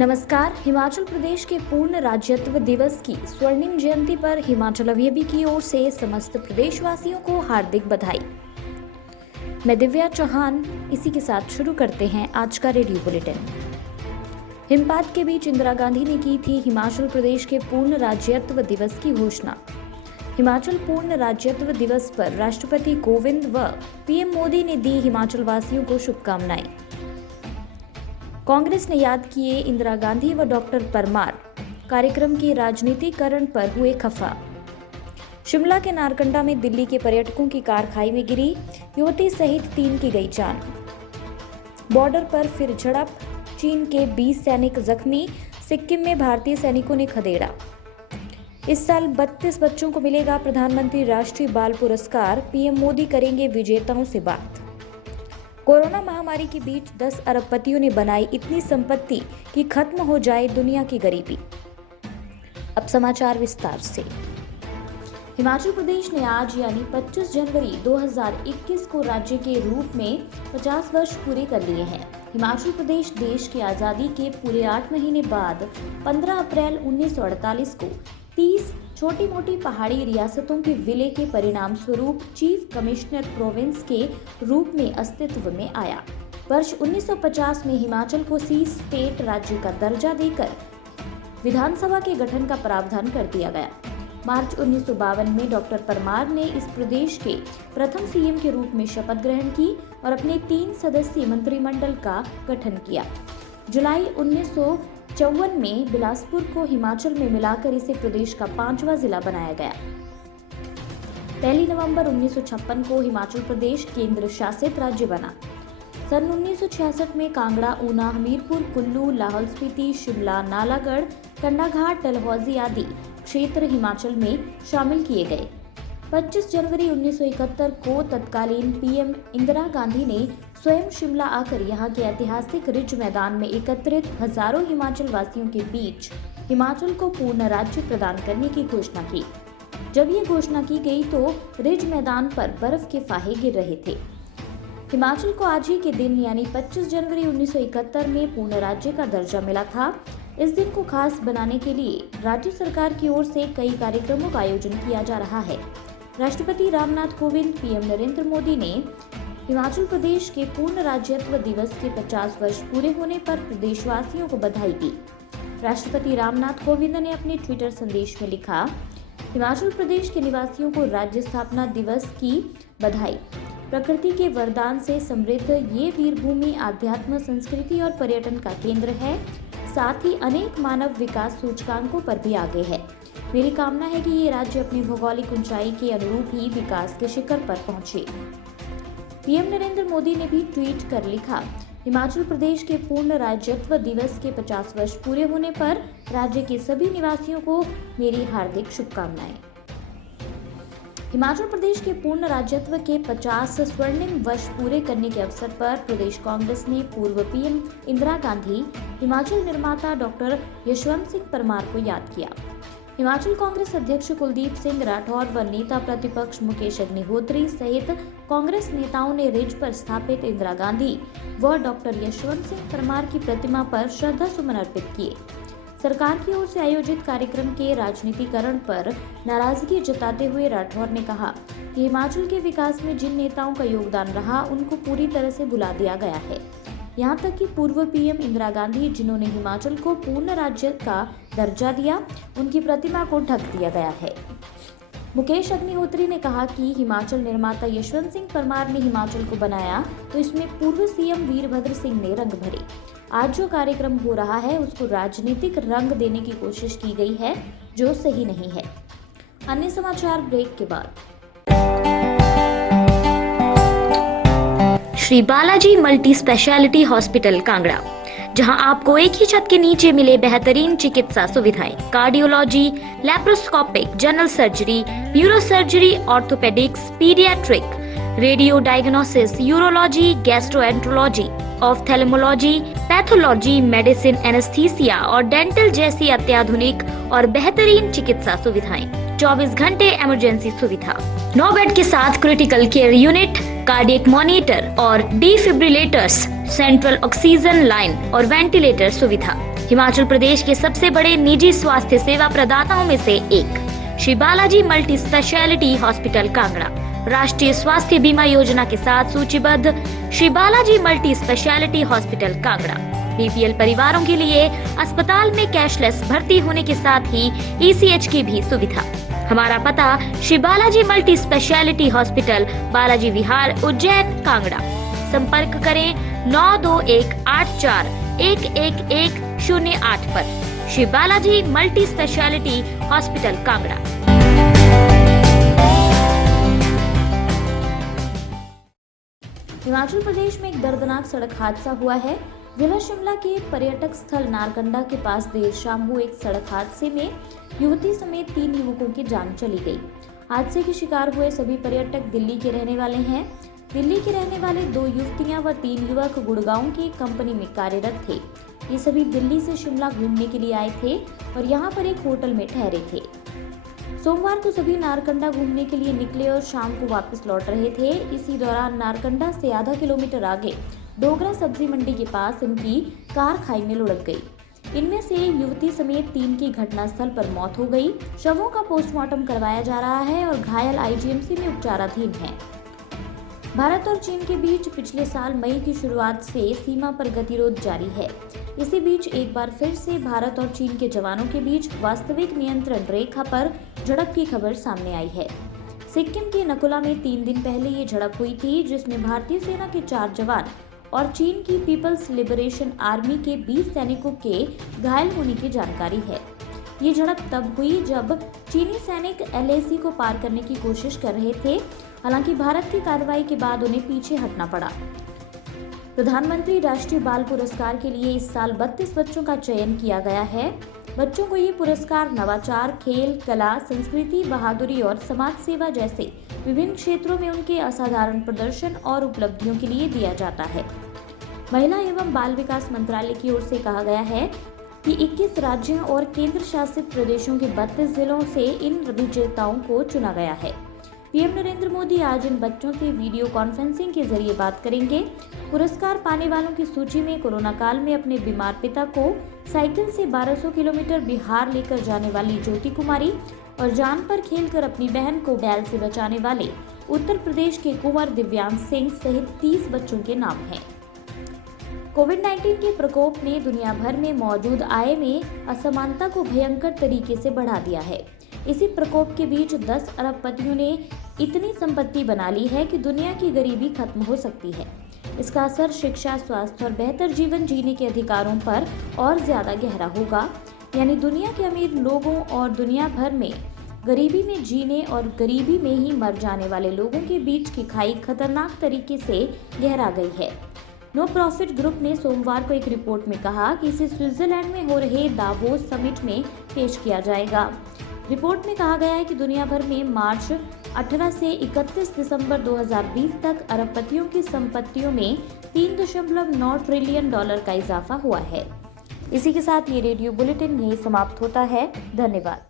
नमस्कार। हिमाचल प्रदेश के पूर्ण राज्यत्व दिवस की स्वर्णिम जयंती पर हिमाचल अभियान की ओर से समस्त प्रदेशवासियों को हार्दिक बधाई। मैं दिव्या चौहान। इसी के साथ शुरू करते हैं आज का रेडियो बुलेटिन। हिमपात के बीच इंदिरा गांधी ने की थी हिमाचल प्रदेश के पूर्ण राज्यत्व दिवस की घोषणा। हिमाचल पूर्ण राज्यत्व दिवस पर राष्ट्रपति कोविंद व पीएम मोदी ने दी हिमाचल वासियों को शुभकामनाएं। कांग्रेस ने याद किए इंदिरा गांधी व डॉक्टर परमार। कार्यक्रम के राजनीतिकरण पर हुए खफा। शिमला के नारकंडा में दिल्ली के पर्यटकों की कार खाई में गिरी, युवती सहित 3 की गई जान। बॉर्डर पर फिर झड़प, चीन के 20 सैनिक जख्मी, सिक्किम में भारतीय सैनिकों ने खदेड़ा। इस साल 32 बच्चों को मिलेगा प्रधानमंत्री राष्ट्रीय बाल पुरस्कार, पीएम मोदी करेंगे विजेताओं से बात। कोरोना महामारी के बीच 10 अरबपतियों ने बनाई इतनी संपत्ति कि खत्म हो जाए दुनिया की गरीबी। अब समाचार विस्तार से। हिमाचल प्रदेश ने आज यानी 25 जनवरी 2021 को राज्य के रूप में 50 वर्ष पूरे कर लिए हैं। हिमाचल प्रदेश देश की आज़ादी के पूरे 8 महीने बाद 15 अप्रैल 1948 को 30 छोटी मोटी पहाड़ी रियासतों के विलय के परिणाम स्वरूप चीफ कमिश्नर प्रोविंस के रूप में अस्तित्व में आया। वर्ष 1950 में हिमाचल को सी स्टेट राज्य का दर्जा देकर विधानसभा के गठन का प्रावधान कर दिया गया। मार्च 1952 में डॉक्टर परमार ने इस प्रदेश के प्रथम सीएम के रूप में शपथ ग्रहण की और अपने 3 सदस्यीय मंत्रिमंडल का गठन किया। जुलाई 1954 में बिलासपुर को हिमाचल में मिलाकर इसे प्रदेश का 5वां जिला बनाया गया। 1 नवंबर 1956 को हिमाचल प्रदेश केंद्र शासित राज्य बना। सन 1966 में कांगड़ा, ऊना, हमीरपुर, कुल्लू, लाहौल स्पीति, शिमला, नालागढ़, कंडाघाट, डलहौजी आदि क्षेत्र हिमाचल में शामिल किए गए। 25 जनवरी 1971 को तत्कालीन पीएम इंदिरा गांधी ने स्वयं शिमला आकर यहां के ऐतिहासिक रिज मैदान में एकत्रित हजारों हिमाचल वासियों के बीच हिमाचल को पूर्ण राज्य प्रदान करने की घोषणा की। जब ये घोषणा की गई तो रिज मैदान पर बर्फ के फाहे गिर रहे थे। हिमाचल को आज ही के दिन यानी 25 जनवरी 1971 में पूर्ण राज्य का दर्जा मिला था। इस दिन को खास बनाने के लिए राज्य सरकार की ओर से कई कार्यक्रमों का आयोजन किया जा रहा है। राष्ट्रपति रामनाथ कोविंद, पीएम नरेंद्र मोदी ने हिमाचल प्रदेश के पूर्ण राज्यत्व दिवस के 50 वर्ष पूरे होने पर प्रदेशवासियों को बधाई दी। राष्ट्रपति रामनाथ कोविंद ने अपने ट्विटर संदेश में लिखा, हिमाचल प्रदेश के निवासियों को राज्य स्थापना दिवस की बधाई। प्रकृति के वरदान से समृद्ध ये वीरभूमि आध्यात्म, संस्कृति और पर्यटन का केंद्र है। साथ ही अनेक मानव विकास सूचकांकों पर भी आगे है। मेरी कामना है कि ये राज्य अपनी भौगोलिक ऊंचाई के अनुरूप ही विकास के शिखर पर पहुंचे। पीएम नरेंद्र मोदी ने भी ट्वीट कर लिखा, हिमाचल प्रदेश के पूर्ण राज्यत्व दिवस के 50 वर्ष पूरे होने पर राज्य के सभी निवासियों को मेरी हार्दिक शुभकामनाएं। हिमाचल प्रदेश के पूर्ण राज्यत्व के 50 स्वर्णिम वर्ष पूरे करने के अवसर पर प्रदेश कांग्रेस ने पूर्व पीएम इंदिरा गांधी, हिमाचल निर्माता डॉक्टर यशवंत सिंह परमार को याद किया। हिमाचल कांग्रेस अध्यक्ष कुलदीप सिंह राठौर व नेता प्रतिपक्ष मुकेश अग्निहोत्री सहित कांग्रेस नेताओं ने रिज पर स्थापित इंदिरा गांधी व डॉक्टर यशवंत सिंह परमार की प्रतिमा पर श्रद्धा सुमन अर्पित किए। सरकार की ओर से आयोजित कार्यक्रम के राजनीतिकरण पर नाराजगी जताते हुए राठौर ने कहा कि हिमाचल के विकास में जिन नेताओं का योगदान रहा उनको पूरी तरह से भुला दिया गया है। यहाँ तक कि पूर्व पीएम इंदिरा गांधी, जिन्होंने हिमाचल को पूर्ण राज्य का दर्जा दिया, उनकी प्रतिमा को ढक दिया गया है। मुकेश अग्निहोत्री ने कहा कि हिमाचल निर्माता यशवंत सिंह परमार ने हिमाचल को बनाया तो इसमें पूर्व सीएम वीरभद्र सिंह ने रंग भरे। आज जो कार्यक्रम हो रहा है उसको राजनीतिक रंग देने की कोशिश की गई है, जो सही नहीं है। अन्य समाचार ब्रेक के बाद। Shri Balaji multi speciality hospital Kangra, जहां आपको एक ही छत के नीचे मिले बेहतरीन चिकित्सा सुविधाएं, cardiology, laparoscopic, general surgery, neuro surgery, orthopaedics, paediatric, radio diagnosis, urology, gastroenterology, ophthalmology, pathology, medicine, anaesthesia और डेंटल जैसी अत्याधुनिक और बेहतरीन चिकित्सा सुविधाएं। 24 घंटे इमरजेंसी सुविधा, 9 बेड के साथ critical care unit, cardiac monitor और डिफिब्रिलेटर्स, सेंट्रल ऑक्सीजन लाइन और वेंटिलेटर सुविधा। हिमाचल प्रदेश के सबसे बड़े निजी स्वास्थ्य सेवा प्रदाताओं में से एक Shri Balaji multi speciality hospital Kangra राष्ट्रीय स्वास्थ्य बीमा योजना के साथ सूचीबद्ध Shri Balaji multi speciality hospital Kangra BPL परिवारों के लिए अस्पताल में कैशलेस भर्ती होने के साथ ही ईसीएच की भी सुविधा। हमारा पता Shri Balaji multi speciality hospital, Balaji Vihar, Ujjain, Kangra. संपर्क करें 9218411108 पर। Shri Balaji multi speciality hospital, Kangra. Himachal Pradesh में एक दर्दनाक सड़क हादसा हुआ है। जिला शिमला के पर्यटक स्थल नारकंडा के पास देर शाम हुए एक सड़क हादसे में युवती समेत 3 युवकों की जान चली गई। हादसे के शिकार हुए सभी पर्यटक दिल्ली के रहने वाले हैं। दिल्ली के रहने वाले 2 युवतियां व 3 युवक गुड़गांव की एक कंपनी में कार्यरत थे। ये सभी दिल्ली से शिमला घूमने के लिए आए थे और यहाँ पर एक होटल में ठहरे थे। सोमवार को सभी नारकंडा घूमने के लिए निकले और शाम को वापस लौट रहे थे। इसी दौरान नारकंडा से आधा किलोमीटर आगे डोगरा सब्जी मंडी के पास इनकी कार खाई में लुढ़क गई। इनमें से युवती समेत 3 की घटनास्थल पर मौत हो गई। शवों का पोस्टमार्टम करवाया जा रहा है और घायल आईजीएमसी में उपचाराधीन हैं। भारत और चीन के बीच पिछले साल मई की शुरुआत से सीमा पर गतिरोध जारी है। इसी बीच एक बार फिर से भारत और चीन के जवानों के बीच वास्तविक नियंत्रण रेखा पर झड़प की खबर सामने आई है। सिक्किम के नकुला में 3 दिन पहले ये झड़प हुई थी, जिसमें भारतीय सेना के 4 जवान और चीन की पीपल्स लिबरेशन आर्मी के 20 सैनिकों के घायल होने की जानकारी है। ये झड़प तब हुई जब चीनी सैनिक एलएसी को पार करने की कोशिश कर रहे थे। हालांकि भारत की कार्रवाई के बाद उन्हें पीछे हटना पड़ा। प्रधानमंत्री राष्ट्रीय बाल पुरस्कार के लिए इस साल 32 बच्चों का चयन किया गया है। बच्चों को ये पुरस्कार नवाचार, खेल, कला, संस्कृति, बहादुरी और समाज सेवा जैसे विभिन्न क्षेत्रों में उनके असाधारण प्रदर्शन और उपलब्धियों के लिए दिया जाता है। महिला एवं बाल विकास मंत्रालय की ओर से कहा गया है कि 21 राज्यों और केंद्र शासित प्रदेशों के 32 जिलों से इन विजेताओं को चुना गया है। पीएम नरेंद्र मोदी आज इन बच्चों से वीडियो कॉन्फ्रेंसिंग के जरिए बात करेंगे। पुरस्कार पाने वालों की सूची में कोरोना काल में अपने बीमार पिता को साइकिल से 1200 किलोमीटर बिहार लेकर जाने वाली ज्योति कुमारी और जान पर खेलकर अपनी बहन को बैल से बचाने वाले उत्तर प्रदेश के कुंवर दिव्यांश सिंह सहित 30 बच्चों के नाम हैं। कोविड-19 के प्रकोप ने दुनिया भर में मौजूद आय में असमानता को भयंकर तरीके से बढ़ा दिया है। इसी प्रकोप के बीच 10 अरबपतियों ने इतनी संपत्ति बना ली है कि दुनिया की गरीबी खत्म हो सकती है। इसका असर शिक्षा, स्वास्थ्य और बेहतर जीवन जीने के अधिकारों पर और ज्यादा गहरा होगा। यानी दुनिया के अमीर लोगों और दुनिया भर में गरीबी में जीने और गरीबी में ही मर जाने वाले लोगों के बीच की खाई खतरनाक तरीके से गहरा गई है। नो प्रॉफिट ग्रुप ने सोमवार को एक रिपोर्ट में कहा कि इसे स्विट्जरलैंड में हो रहे दावोस समिट में पेश किया जाएगा। रिपोर्ट में कहा गया है कि दुनिया भर में मार्च 18 से 31 दिसंबर 2020 तक अरबपतियों की संपत्तियों में $3.9 ट्रिलियन का इजाफा हुआ है। इसी के साथ ये रेडियो बुलेटिन यही समाप्त होता है। धन्यवाद।